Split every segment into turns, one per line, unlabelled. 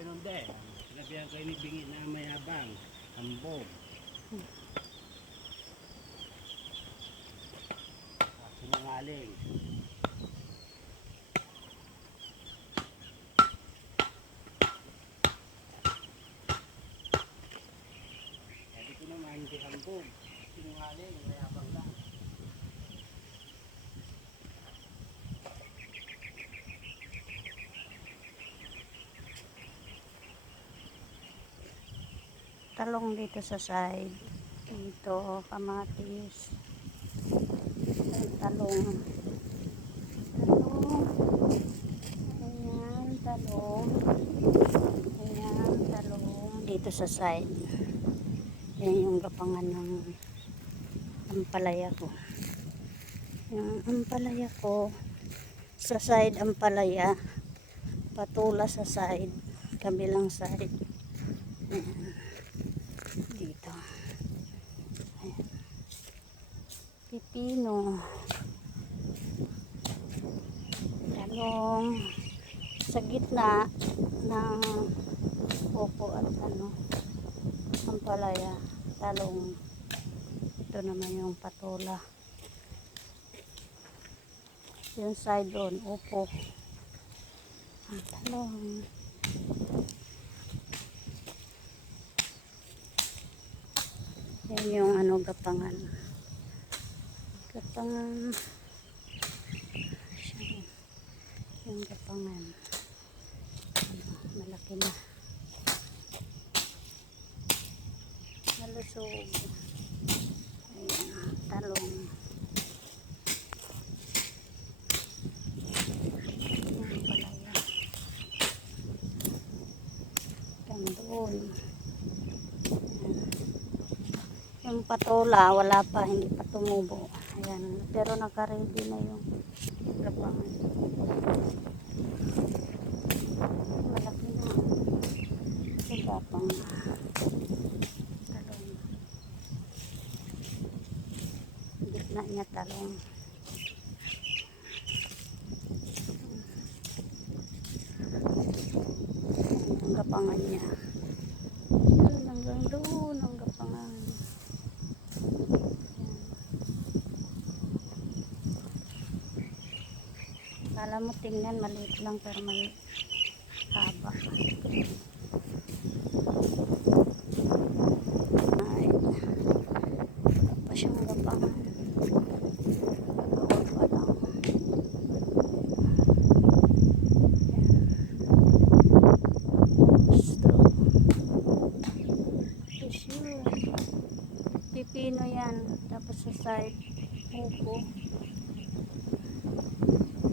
tayo nun de. Sinabihan kayo ni na mayabang. Hambog. Ah, Sinungaling. Sabi ko naman, hindi hambog. Sinungaling, mayabang
talong dito sa side. Dito kamatis. Talong. Talong. Ayan talong. Ayan talong. Dito sa side. Yan yung gapangan ng ampalaya ko. Yung ampalaya ko sa side ampalaya patula sa side kabilang side. Ayan dito. Ayan. Pipino. Talong. Sa gitna ng popo at ano, ampalaya. Talong. Ito naman yung patola. Yung side doon, upo. Ang talong. Yan yung ano gapangan. Gapangan. Siya. Yung gapangan. Malaki na. Malusog. Ayan, talong. Yan pala yan. Gandun. Yung patola, wala pa, hindi pa tumubo. Ayan, pero naka-ready na yung labangan. Malaki na. Iba pang talong. Gitna niya talong. Ang gapangan niya. Yun, hanggang doon ang gapangan. Kala mo tingnan maliit lang pero may haba. Pa siyang pa lang. Pipino yan. Tapos sa side, upo.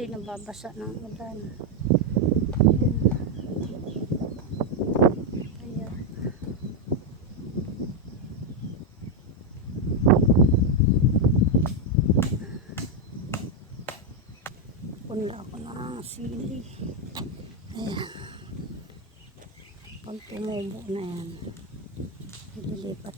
kasi nababasa ng ulan. Punla ako ng sili. Ayan. Pag tumubo na yan, lilipat